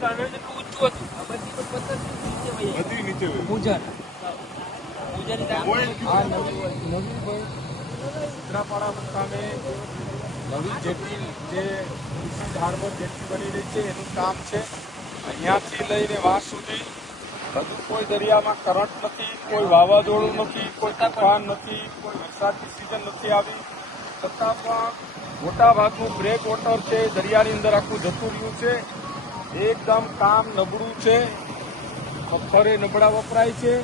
મુકામે જેટલું ઊંચું હતું આ બધી તો પથ્થર નીચે વહી બધી નીચે હોય. પૂજાની કામ આ નવી મુકામે નવી જેટી જે હાર્બર જેટી બની રહી છે એનું કામ છે. અહીંયાથી લઈને વાસ સુધી બધું કોઈ દરિયામાં કરંટ નથી કોઈ વાવાઝોડું નથી કોઈ તોફાન નથી કોઈ વરસાદની સિઝન નથી આવી. છતાં પણ મોટા ભાગનું બ્રેક વોટર છે દરિયાની અંદર આખું જતું રહ્યું છે. એકદમ કામ નબળું છે. પથ્થરે નબળા વપરાય છે.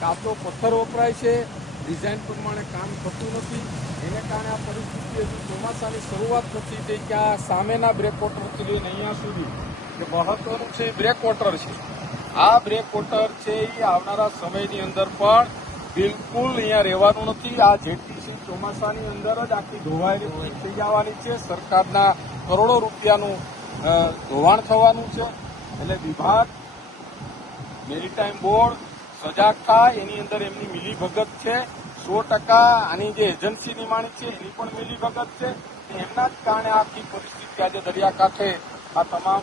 કાચો પથ્થર વપરાય છે. ડિઝાઇન પ્રમાણે કામ થતું નથી. એને કારણે આ પરિસ્થિતિ હજુ ચોમાસાની શરૂઆત નથી થઈ કે આ સામેના બ્રેકવોટરથી લઈને અહીંયા સુધી. જે મહત્વનું છે એ બ્રેકવોટર છે. આ બ્રેકવોટર છે એ આવનારા સમયની અંદર પણ બિલકુલ અહીંયા રહેવાનું નથી. આ જેટી છે ચોમાસાની અંદર જ આખી ધોવાયેલી થઈ જવાની છે. સરકારના કરોડો રૂપિયાનું ધોવાણ થવાનું છે. એટલે વિભાગ, મેરીટાઈમ બોર્ડ, સજાગ થાય, એની અંદર એમની મિલીભગત છે. સો ટકા આની જે એજન્સી નિમાણી છે, એની પણ મિલીભગત છે. એમના જ કારણે આખી પરિસ્થિતિ આજે દરિયાકાંઠે આ તમામ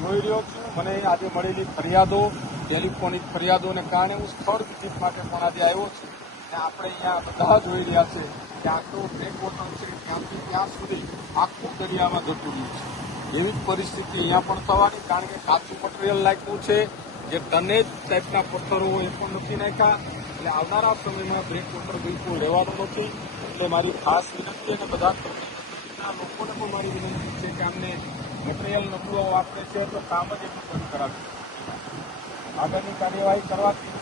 જોઈ રહ્યો છું. મને આજે મળેલી ફરિયાદો, ટેલિફોનિક ફરિયાદોને કારણે હું સ્થળ વિઝિટ માટે પણ આજે આવ્યો છું. અને આપણે અહીંયા બધા જોઈ રહ્યા છે કે આખો બ્રેક વોટર છે, ત્યાંથી ત્યાં સુધી આખું દરિયામાં જતું રહ્યું છે. એવી જ પરિસ્થિતિ અહીંયા પણ થવાની, કારણ કે કાચું મટીરિયલ નાખ્યું છે, જે ટનેજ ટાઈપના પથ્થરો હોય એ પણ નથી નાખ્યા. એટલે આવનારા સમયમાં બ્રેક વોટર બિલકુલ રહેવાનું નથી. એટલે મારી ખાસ વિનંતી અને બધા લોકોને પણ મારી વિનંતી છે કે અમને મટીરિયલ નબળું વાપરે છે તો કામ જ એટલું બંધ કરાવ્યું આગળની કાર્યવાહી કરવાથી